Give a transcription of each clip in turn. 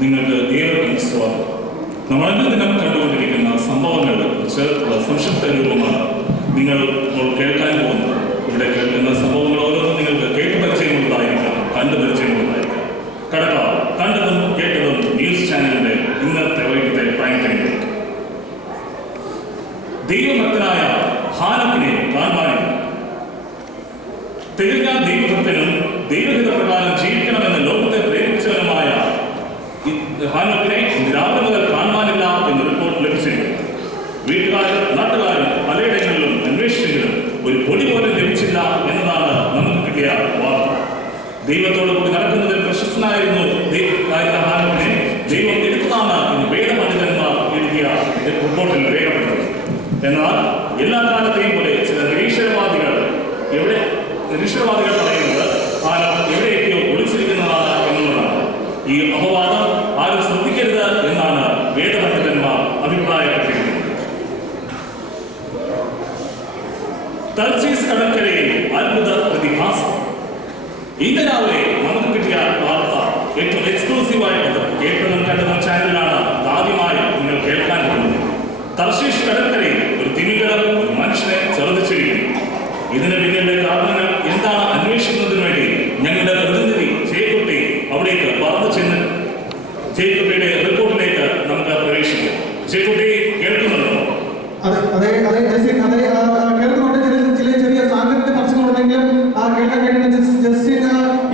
നിങ്ങൾക്ക് ഏവർക്കും സ്വാഗതം. നമ്മളെല്ലാം ദിനം കണ്ടുകൊണ്ടിരിക്കുന്ന സംഭവങ്ങളെ കുറിച്ച് സംക്ഷിപ്ത രൂപമാണ് നിങ്ങൾ ഇപ്പോൾ കേൾക്കാൻ പോകുന്നത്. ഇവിടെ കേൾക്കുന്ന സംഭവങ്ങൾ ഓരോന്നും നിങ്ങൾക്ക് കേട്ട് പരിചയമുള്ളതായിരിക്കാം, കണ്ടു പരിചയമുള്ളതായിരിക്കാം. കടക്കാം, കണ്ടതും കേട്ടതും ന്യൂസ് ചാനലിന്റെ ഇന്നത്തെ വൈകിട്ടത്തെ പ്രൈം ടൈമിലേക്ക്. ദൈവഭക്തനായ ഹാനോക്കിനെ കാണാനും തികഞ്ഞ ദൈവഭക്തനും ദൈവഹിത പ്രകാരം ജീവിക്കണമെന്ന് ലോകത്തെ പ്രേരിപ്പിച്ചവനുമായ ഹാനോക്കിനെ രാവിലെ മുതൽ കാണാനില്ല എന്ന് റിപ്പോർട്ട് ലഭിച്ചിരുന്നു. വീട്ടുകാരും നാട്ടുകാരും പലയിടങ്ങളിലും അന്വേഷിച്ചെങ്കിലും ഒരു പൊടി പോലും ലഭിച്ചില്ല എന്നതാണ് നമുക്ക് കിട്ടിയ വാർത്ത. ദൈവത്തോടു കൂടി നടക്കുന്നതിൽ പ്രശസ്തനായിരുന്നു ഹാനോക്കിനെ ദൈവം എടുത്തതാണ് എന്ന് വേദപണ്ഡിതന്മാർ എഴുതിയ റിപ്പോർട്ടിൽ രേഖപ്പെടുത്തുന്നത്. എന്നാൽ എല്ലാ കാലത്തെയും പോലെ ചില നിരീശ്വരവാദികൾ പറയുന്നത് ഹാനോക്ക് എവിടെയൊക്കെയോ ഒളിച്ചിരിക്കുന്നതാണ് എന്നുള്ളതാണ്. ഈ അപവാദം ആരും ശ്രദ്ധിക്കരുത് എന്നാണ് വേദപണ്ഡിതന്മാർ അഭിപ്രായപ്പെട്ടിരിക്കുന്നത്. തർശീസ് കടൽക്കരയിൽ അത്ഭുത പ്രതിഭാസം. ഇന്ന് രാവിലെ നമുക്ക് കിട്ടിയ വാർത്ത ഏറ്റവും എക്സ്ക്ലൂസീവായിട്ടുള്ളത് കേട്ടതും കണ്ടതും ചാനലിലാണ് ആദ്യമായി നിങ്ങൾ കേൾക്കാൻ പോകുന്നത്. തർശീസ് കടൽക്കരയിൽ ഒരു തിമിംഗലം ഒരു മനുഷ്യനെ ഛർദ്ദിച്ചിരിക്കുന്നു. ഇതിന് പിന്നിലെ കാരണങ്ങൾ എന്താണ് അന്വേഷിക്കുന്നതിന് വേണ്ടി ഞങ്ങളുടെ പ്രതിനിധി ചേക്കുട്ടി അവിടേക്ക് പറന്നു ചെന്ന് ചേക്കുട്ടിയുടെ റിപ്പോർട്ടിലേക്ക് നമുക്ക് പ്രവേശിക്കാം. ചേക്കുട്ടി കേൾക്കുന്നുണ്ടോ? ചെറിയ സാങ്കേതിക തടസ്സങ്ങളുണ്ടെങ്കിലും കേൾക്കാൻ കഴിയുന്ന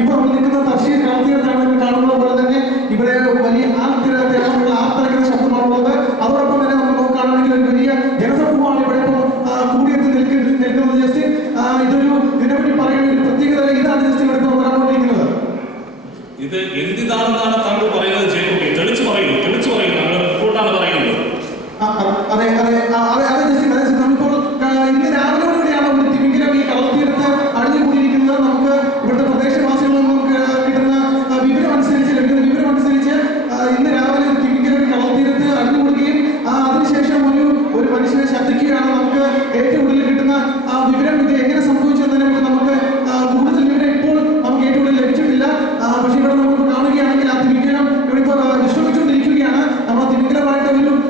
ഇപ്പോൾ നിൽക്കുന്ന തർശീസ് കടൽത്തീരത്താണ് കാണുന്നത് പോലെ തന്നെ ഇവിടെ വലിയ ആർത്തിരക്കുന്ന ശബ്ദമാണുള്ളത്. അതോടൊപ്പം തന്നെ നമുക്ക് നോക്കുകയാണെങ്കിൽ ഒരു വലിയ ജനസമൂഹമാണ് ഇവിടെ ഇപ്പോൾ കൂടിയെത്തി നിൽക്കുന്നത്. ജസ്റ്റ് ഇതൊരു ഇതിനെപ്പറ്റി പറയുന്ന ഒരു പ്രത്യേകത ഇതാണ് ജസ്റ്റ് ഇവിടെ ഇപ്പോൾ വരാൻകൊണ്ടിരിക്കുന്നത്. ഇത് എന്തിതാണെന്നാണ് താങ്കൾ പറയുന്നത്? ചേക്കുട്ടി തെളിച്ചു പറയൂ, താങ്കൾ റിപ്പോർട്ടാണ് പറയുന്നത്. അതെ നമ്മളിപ്പോൾ ഇന്ന് രാവിലെയോടുകൂടിയാണ് ഒരു തിമിംഗലം ഈ കടൽത്തീരത്ത് അടിഞ്ഞുകൂടിയിരിക്കുന്നത്. നമുക്ക് ഇവിടുത്തെ പ്രദേശവാസികളിൽ നിന്നും ലഭിക്കുന്ന വിവരം അനുസരിച്ച് ഇന്ന് രാവിലെ ഒരു തിമിംഗലം കടൽത്തീരത്ത് അടിഞ്ഞുകൂടുകയും അതിനുശേഷം ഒരു മനുഷ്യനെ ശബ്ദിക്കുകയാണ്. നമുക്ക് ഏറ്റവും കൂടുതൽ കിട്ടുന്ന വിവരം ഇത് എങ്ങനെ സംഭവിച്ചു എന്നതിനെ പറ്റി നമുക്ക് കൂടുതൽ വിവരം ഇപ്പോൾ നമുക്ക് ഏറ്റവും കൂടുതൽ ലഭിച്ചിട്ടില്ല. പക്ഷേ ഇവിടെ നമുക്ക് കാണുകയാണെങ്കിൽ ആ തിമിംഗലം ഇവിടെ ഇപ്പോൾ വിശ്രമിച്ചുകൊണ്ടിരിക്കുകയാണ്. നമ്മൾ തിമിംഗലമായിട്ട്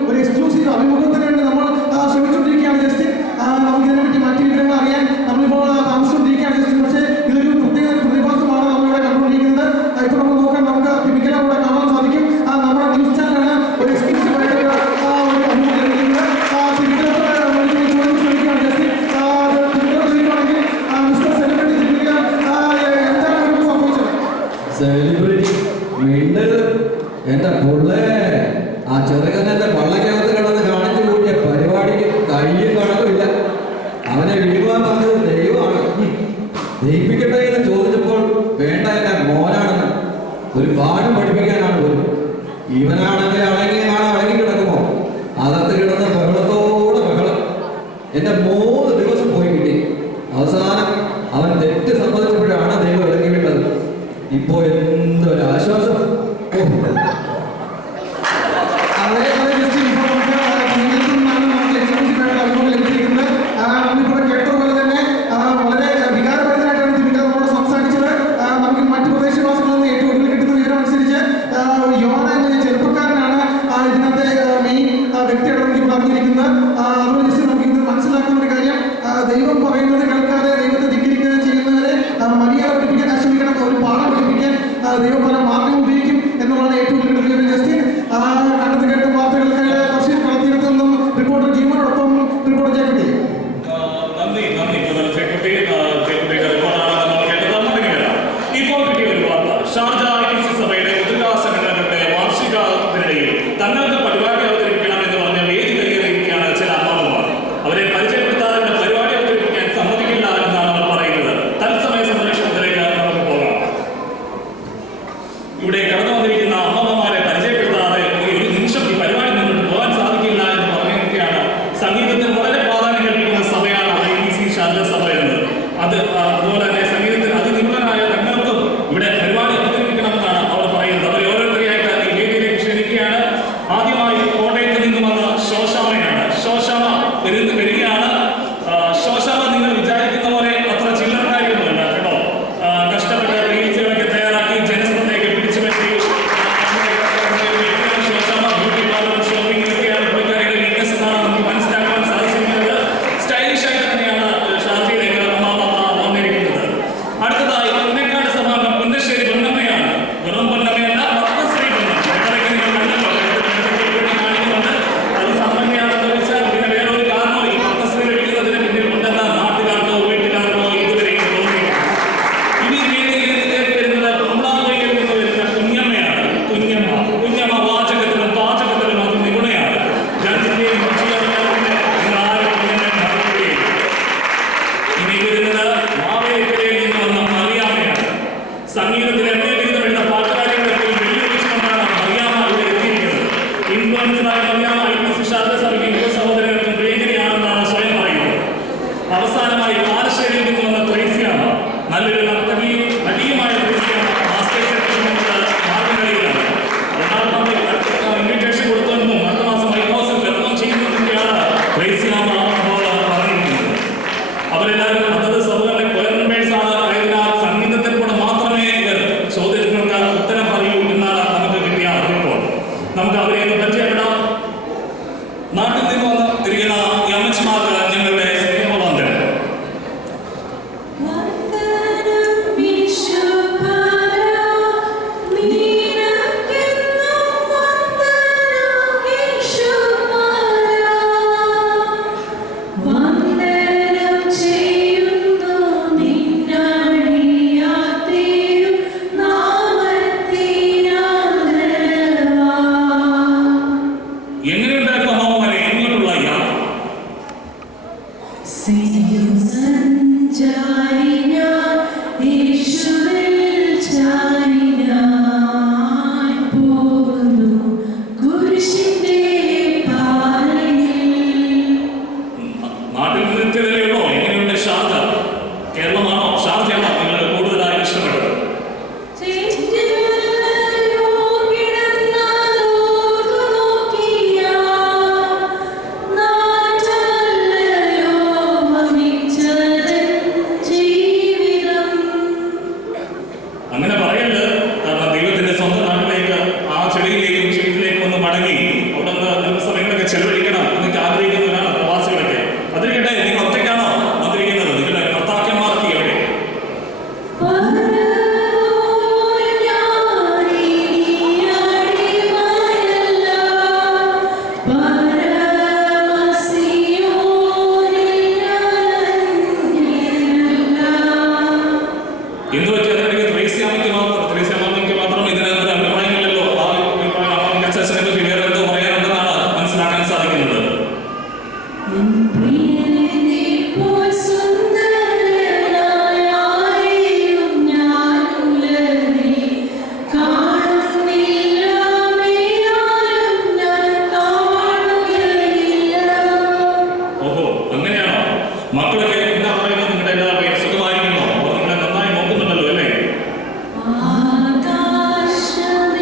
ഒരു എക്സ്ക്ലൂസീവ് അഭിമുഖത്തിന് വേണ്ടി നമ്മൾ ശ്രമിച്ചുകൊണ്ടിരിക്കുകയാണ്. ജസ്റ്റ് നമുക്ക് ഇതിനെപ്പറ്റി മറ്റു വിവരങ്ങൾ അറിയാൻ നമ്മളിപ്പോൾ താമസിച്ചുകൊണ്ടിരിക്കുകയാണ്. ജസ്റ്റ് പക്ഷേ ഇതൊരു പ്രത്യേക പ്രതിഭാസമാണ് നമ്മളിവിടെ കണ്ടുകൊണ്ടിരിക്കുന്നത്. ഇപ്പോൾ നമുക്ക് നോക്കാം, നമുക്ക് തിമിംഗലം ഇവിടെ കാണാൻ സാധിക്കും. നമ്മുടെ ന്യൂസ് ചാനലാണ് ഒരു എക്സ്ക്ലൂസീവ് ആയിട്ട് ഒരു അഭിമുഖം ലഭിക്കുന്നത്. സെലിബ്രിറ്റി മിണ്ടരുത് എന്റെ പുള്ളേ. ആ ചെറുക്കന്നെ പള്ളക്കകത്ത് കിടന്ന് കാണിച്ചു കൂട്ടിയ പരിപാടിക്ക് കയ്യും കണക്കുമില്ല. അവനെ വിടുവാൻ പറഞ്ഞത് ദൈവമാണ്. ദയിപ്പിക്കട്ടെ എന്ന് ചോദിച്ചപ്പോൾ വേണ്ട, എന്റെ മോനാണെന്ന് ഒരു പാഠം പഠിപ്പിക്കാനാണ് പോലും. ഇവനാണെങ്കിൽ അടങ്ങി കിടക്കുമോ? അകത്ത് കിടന്ന് ബഹളത്തോടെ ബഹളം. എന്റെ 3 ദിവസം പോയി കിട്ടി. അവസാനം അവൻ തെറ്റ് സമ്മതിച്ചപ്പോഴാണ് ദൈവം ഇറങ്ങി വിട്ടത്. ഇപ്പോ എന്തൊരാശ്വാസം. കേട്ടതുപോലെ തന്നെ വളരെ വികാരഭരിതനായിട്ടാണ് തിമിംഗലം നമ്മളോട് സംസാരിച്ചത്. നമുക്ക് മറ്റു പ്രദേശവാസികളിൽ നിന്ന് ഏറ്റവും കൂടുതൽ കിട്ടുന്ന വിവരം അനുസരിച്ച് യോന എന്ന ചെറുപ്പക്കാരനാണ് ഇതിനകത്തെ മെയിൻ വ്യക്തിയാണ് നമുക്ക് പറഞ്ഞിരിക്കുന്നത്. അതുകൊണ്ട് ജസ്റ്റ് നമുക്ക് ഇത് മനസ്സിലാക്കുന്ന ഒരു കാര്യം, ദൈവം പറയുന്നത് കേൾക്കാതെ ദൈവത്തെ ധിക്കരിക്കുക ചെയ്യുന്നവരെ മര്യാദ പഠിപ്പിക്കാൻ ശ്രമിക്കണം. ഒരു പാഠം പഠിപ്പിക്കാൻ ദൈവം പല മാർഗം ഉപയോഗിക്കും എന്നുള്ളതാണ് ഏറ്റവും കൂടുതൽ. ജസ്റ്റ് കണ്ടത് കേട്ട വാർത്തകൾക്ക് തർശീസ് കടൽത്തീരത്ത് നിന്നും റിപ്പോർട്ടർ ജീവനോടൊപ്പം റിപ്പോർട്ട് ചേർക്കട്ടെ. ഇപ്പോൾ കിട്ടിയ ഒരു വാർത്ത, ഷാർജ ITC സഭയുടെ മുദ്രികാ സംഘടനകളുടെ വാർഷികത്തിനിടയിൽ തങ്ങൾക്ക് പരിപാടി അവതരിപ്പിക്കണം എന്ന് പറഞ്ഞ വേദി കയ്യേറിയിരിക്കുകയാണ് ചില അമ്മാവന്മാർ. അവരെ പരിചയപ്പെടുത്താതെ പരിപാടി അവതരിപ്പിക്കാൻ സമ്മതിക്കില്ല എന്നാണ് അവർ പറയുന്നത്. തത്സമയ സംരക്ഷണത്തിലേക്ക് നമുക്ക് പോകാം. ഇവിടെ കടന്നു വന്നിരിക്കുന്ന അമ്മമാരെ പരിചയപ്പെടുത്താതെ ഒരു മനസ്സിലായ സഹോദരങ്ങൾക്കും പ്രിയങ്കരിയാണെന്നാണ് സ്വയം പറയുന്നത്. അവസാനമായി പാലശ്ശേരിയിൽ നിന്ന് വന്ന ത്രേസ്യാമ്മ, നല്ലൊരു നർത്തകിയും നടിയുമായ ത്രേസ്യാമ്മ മാർഗംകളിയിലാണ്. രണ്ടാമത്തെ ഇൻവിറ്റേഷൻ കൊടുത്തെന്നും അടുത്ത മാസം വൈറ്റ് ഹൗസിൽ ഗർഭം ചെയ്യുന്നതിൻ്റെയാണ് ത്രേസ്യാമ്മ പറഞ്ഞിരിക്കുന്നത്. അവരെല്ലാവരും അതത് സഭകളിലെ കൊയർ മെമ്പേഴ്സ് ആയതിനാൽ സംഗീതത്തിൽ കൂടെ മാത്രമേ ഇവർ ചോദ്യങ്ങൾക്ക് ഉത്തരം പറയൂ എന്നാണ് നമുക്ക് കിട്ടിയ റിപ്പോർട്ട്. നമുക്ക് അവരെ പരിചയപ്പെടാം. നാട്ടിൽ നിന്ന് വന്നിരിക്കുന്ന അമ്മച്ചിമാർക്ക് ഞങ്ങളുടെ സ്നേഹവന്ദനം. എങ്ങനെയുണ്ടായിരുന്നു അമ്മമാരെ എങ്ങോട്ടുള്ള യാത്ര? നാട്ടിൽ നിന്നെത്തിയതല്ലേയുള്ളൂ. എങ്ങനെയുണ്ട് ഷാർജ? കേരളമാണോ ഷാർജയാണോ നിങ്ങൾ കൂടുതലായി ഇഷ്ടപ്പെട്ടത്? അങ്ങനെ പറയരുത്. കാരണം ദൈവത്തിന്റെ സ്വന്തം നാട്ടിലേക്ക്, ആ ചെടിയിലേക്കും വീട്ടിലേക്കും ഒന്ന് മടങ്ങി അവിടെ നിന്ന് സമയങ്ങളൊക്കെ ചെലവഴിക്കണം എന്നൊക്കെ ആഗ്രഹിക്കുന്നവരാണ് പ്രവാസികളൊക്കെ. അതിരിക്കട്ടെ, നിങ്ങൾ ഒറ്റയ്ക്കാണോ വന്നിരിക്കുന്നത്? നിങ്ങളുടെ ഭർത്താക്കന്മാർക്ക് എവിടെ? എന്ത് പറ്റി? അതിനിടയ്ക്ക് ത്രേസ്യാമ്മയ്ക്ക് മാത്രം ഇതിനകത്ത് അഭിപ്രായമില്ലല്ലോ. ആ അഭിപ്രായം അച്ഛനെ പറ്റി വേറെ എന്തോ പറയാനുണ്ടെന്നാണ് മനസ്സിലാക്കാൻ സാധിക്കുന്നത്. ഓഹോ, അങ്ങനെയാണോ? മക്കളൊക്കെ എന്താ പറയുന്നത്? നിങ്ങളുടെ എല്ലാവരുടെയും സുഖമായിരിക്കുന്നോ? അവർ നിങ്ങളെ നന്നായി നോക്കുന്നുണ്ടല്ലോ അല്ലേ? ആകാശമേഘ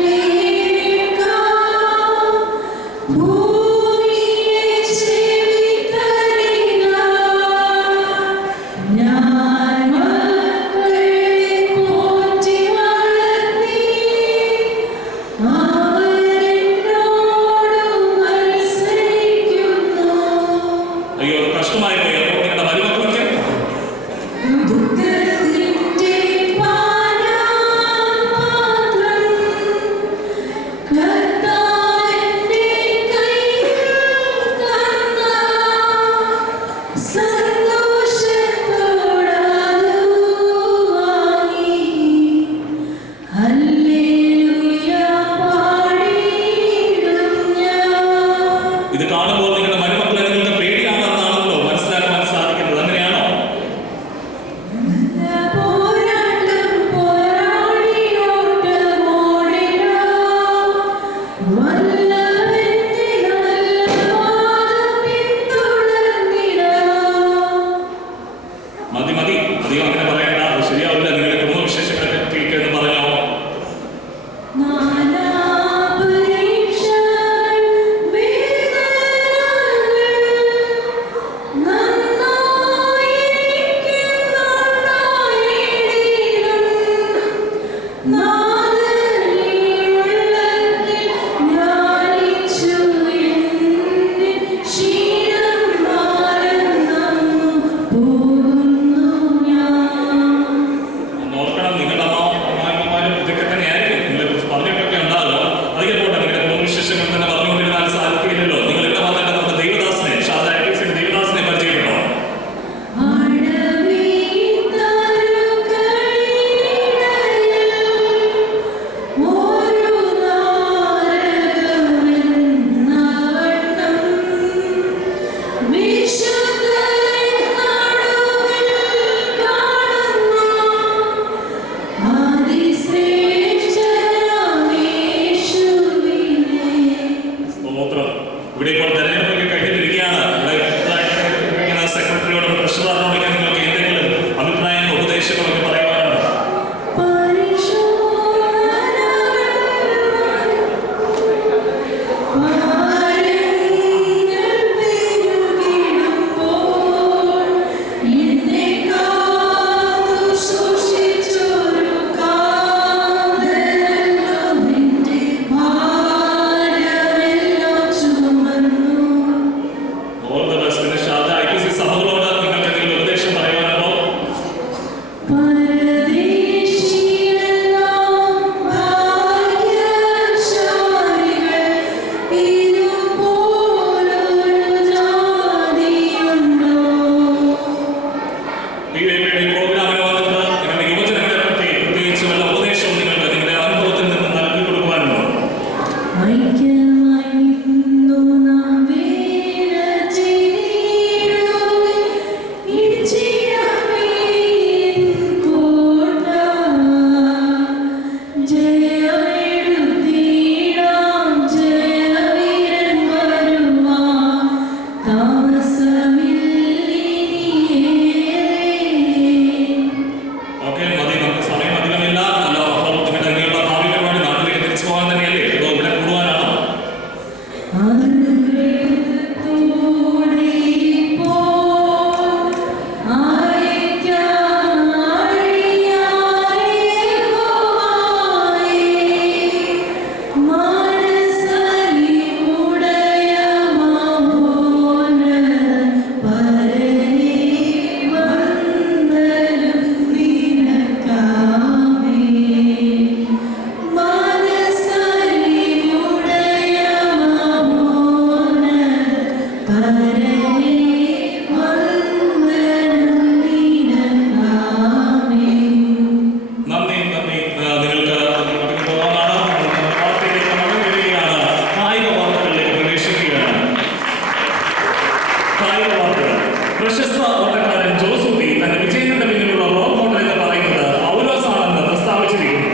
പ്രശസ്ത ഓട്ടക്കാരൻ ജോസൂട്ടി തന്റെ വിജയത്തിന്റെ പിന്നിലുള്ള റോൾ മോഡൽ എന്ന് പറയുന്നത് പൗലോസ് ആണെന്ന് പ്രസ്താവിച്ചിരിക്കുന്നു.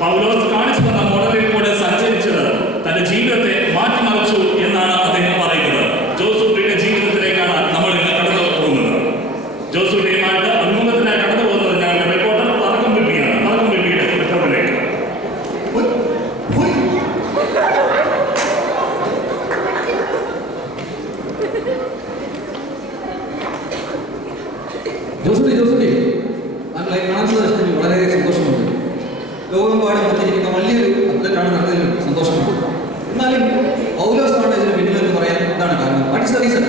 പൗലോസ് കാണിച്ചു തന്ന മോഡലിൽ കൂടെ സഞ്ചരിച്ചത് തന്റെ ജീവിതത്തെ മാറ്റിമറിച്ചു എന്നാണ് അദ്ദേഹം പറയുന്നത്. ജോസൂട്ടിയുടെ ജീവിതത്തിലേക്കാണ് നമ്മൾ ഇന്ന് കടന്നു പോകുന്നത്. ജോസൂട്ടിയുമായിട്ട് അഭിമുഖത്തിനായി കടന്നു പോകുന്നത് ഞങ്ങളുടെ റിപ്പോർട്ടർ പറക്കും ബിബിയാണ്. പറക്കും ബിബിയുടെ റിപ്പോർട്ടിലേക്ക്. ജോസൂട്ടി താങ്കളെ കാണുന്നത് വളരെ സന്തോഷമുണ്ട്. ലോകമെമ്പാടും വന്നിരിക്കുന്ന വലിയൊരു അത്ലറ്റാണ് എന്നതിൽ സന്തോഷമുണ്ട്. എന്നാലും പൗലോസാണ് ഇതിന് പിന്നിലെന്ന് പറയാൻ എന്താണ് കാരണം? What is the reason?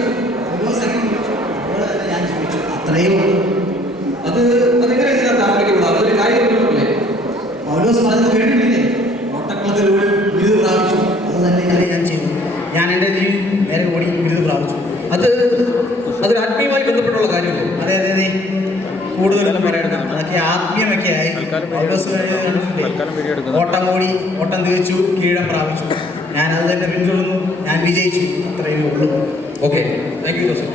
ഞാൻ ചോദിച്ചു, അത്രയും അതെങ്ങനെ ഇതിനകത്ത് താങ്കളിലേക്ക് വിടാം? അതൊരു കാര്യമല്ലേ? പൗലോസ് പറഞ്ഞത് കേട്ടിട്ടില്ലേ? ഓട്ടക്കളത്തിലൂടെ ബിരുദ പ്രാപിച്ചു. അത് തന്നെ ഞാൻ ചെയ്തു. ഞാൻ എൻ്റെ നേരെ ഓടി ബിരുദ പ്രാപിച്ചു. അതൊരു ആത്മീയമായി ബന്ധപ്പെട്ടുള്ള കാര്യമല്ലേ? അതെ അതെ അതെ, കൂടുതലൊന്നും പറയണം. അതൊക്കെ ആത്മീയമൊക്കെ ആയി. പൗലോസ് ഓട്ടം ഓടി, ഓട്ടം തികച്ചു, കീഴം പ്രാപിച്ചു. ഞാൻ അത് തന്നെ പിന്തുടർന്നു. ഞാൻ വിജയിച്ചു. അത്രയേ ഉള്ളൂ. Okay, thank you Joseph.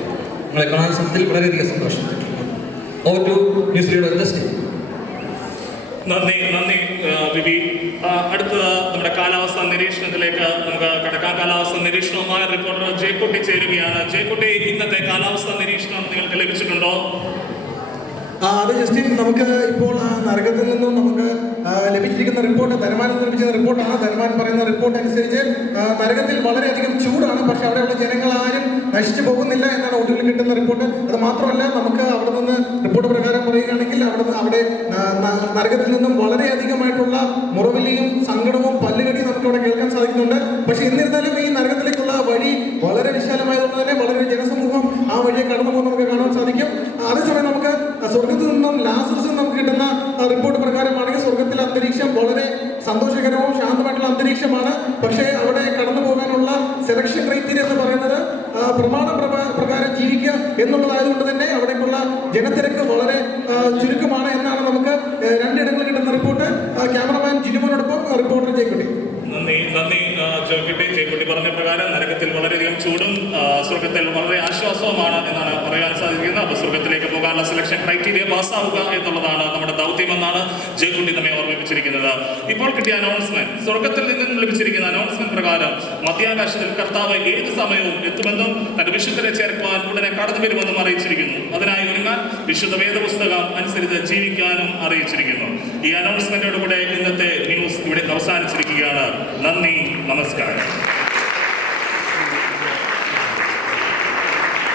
നിങ്ങളെ കാണാൻ സാധിച്ചതിൽ വളരെയധികം സന്തോഷം. Over to news reader industry. നന്ദി ബിബി. അടുത്തത് നമ്മുടെ കാലാവസ്ഥാ നിരീക്ഷണത്തിലേക്ക് നമുക്ക് കടക്കാം. കാലാവസ്ഥാ നിരീക്ഷണവുമായ റിപ്പോർട്ടർ ജയക്കുട്ടി ചേരുകയാണ്. ജയക്കുട്ടി, ഇന്നത്തെ കാലാവസ്ഥാ നിരീക്ഷണം നിങ്ങൾക്ക് ലഭിച്ചിട്ടുണ്ടോ? അത് ജസ്റ്റിൻ, നമുക്ക് ഇപ്പോൾ നരകത്തിൽ നിന്നും നമുക്ക് ലഭിച്ചിരിക്കുന്ന റിപ്പോർട്ട്, ധനമാനം ലഭിച്ച റിപ്പോർട്ടാണ്. ധനമാൻ പറയുന്ന റിപ്പോർട്ട് അനുസരിച്ച് നരകത്തിൽ വളരെയധികം ചൂടാണ്. പക്ഷെ അവിടെയുള്ള ജനങ്ങൾ ആരും നശിച്ചു പോകുന്നില്ല എന്നാണ് ഒടുവിൽ കിട്ടുന്ന റിപ്പോർട്ട്. അത് മാത്രമല്ല, നമുക്ക് അവിടെ നിന്ന് റിപ്പോർട്ട് പ്രകാരം പറയുകയാണെങ്കിൽ അവിടെ നരകത്തിൽ നിന്നും വളരെയധികമായിട്ടുള്ള മുറവിലിയും സങ്കടവും പല്ലുകടിയും നമുക്ക് അവിടെ കേൾക്കാൻ സാധിക്കുന്നുണ്ട്. പക്ഷെ എന്നിരുന്നാലും ഈ നരകത്തിലേക്കുള്ള വഴി വളരെ വിശാലമായതുകൊണ്ട് തന്നെ വളരെ ജനസമൂഹം ആ വഴിയെ കടന്നു പോകുന്നത് നമുക്ക് കാണാൻ സാധിക്കും. അതേസമയം നമുക്ക് സ്വർഗത്തിൽ നിന്നും ലാസറസിൽ നമുക്ക് കിട്ടുന്ന റിപ്പോർട്ട് പ്രകാരമാണെങ്കിൽ സ്വർഗത്തിലെ അന്തരീക്ഷം വളരെ സന്തോഷകരവും ശാന്തമായിട്ടുള്ള അന്തരീക്ഷമാണ്. പക്ഷേ അവിടെ കടന്നു പോകാനുള്ള സെലക്ഷൻ ക്രൈറ്റീരിയ എന്ന് പറയുന്നത് പ്രമാണ പ്രകാരം ജീവിക്കുക എന്നുള്ളതായതുകൊണ്ട് തന്നെ അവിടേക്കുള്ള ജനത്തിരക്ക് വളരെ ചുരുക്കമാണ് എന്നാണ് നമുക്ക് രണ്ടിടങ്ങളിൽ കിട്ടുന്ന റിപ്പോർട്ട്. ക്യാമറമാൻ ജിനുമോനോടൊപ്പം റിപ്പോർട്ടർ ജയക്കുട്ടി. നന്ദി ജയക്കുട്ടി പറഞ്ഞ പ്രകാരം നരകത്തിൽ വളരെയധികം ചൂടും സ്വർഗത്തിൽ വളരെ ആശ്വാസവുമാണ് എന്നാണ് പറയാൻ സാധിക്കുന്നത്. അപ്പോൾ സ്വർഗത്തിലേക്ക് പോകാനുള്ള സെലക്ഷൻ ക്രൈറ്റീരിയ പാസ്സാവുക എന്നുള്ളതാണ് നമ്മുടെ ദൗത്യമെന്നാണ് ജയക്കുട്ടി നമ്മെ ഓർമ്മിപ്പിച്ചിരിക്കുന്നത്. ഇപ്പോൾ കിട്ടിയ അനൗൺസ്മെന്റ്, സ്വർഗത്തിൽ നിന്നും ലഭിച്ചിരിക്കുന്ന അനൗൺസ്മെന്റ് പ്രകാരം മധ്യാകാശത്തിൽ കർത്താവ് ഏത് സമയവും എത്തുമെന്നും തന്റെ വിശുദ്ധരെ ചേർക്കുവാൻ ഉടനെ കടന്നു വരുമെന്നും അറിയിച്ചിരിക്കുന്നു. അതിനായി ഒരുങ്ങാൻ വിശുദ്ധ വേദപുസ്തകം അനുസരിച്ച് ജീവിക്കാനും അറിയിച്ചിരിക്കുന്നു. ഈ അനൗൺസ്മെന്റോടുകൂടെ ഇന്നത്തെ ന്യൂസ് ഇവിടെ അവസാനിച്ചിരിക്കുകയാണ്. നന്ദി, നമസ്കാരം.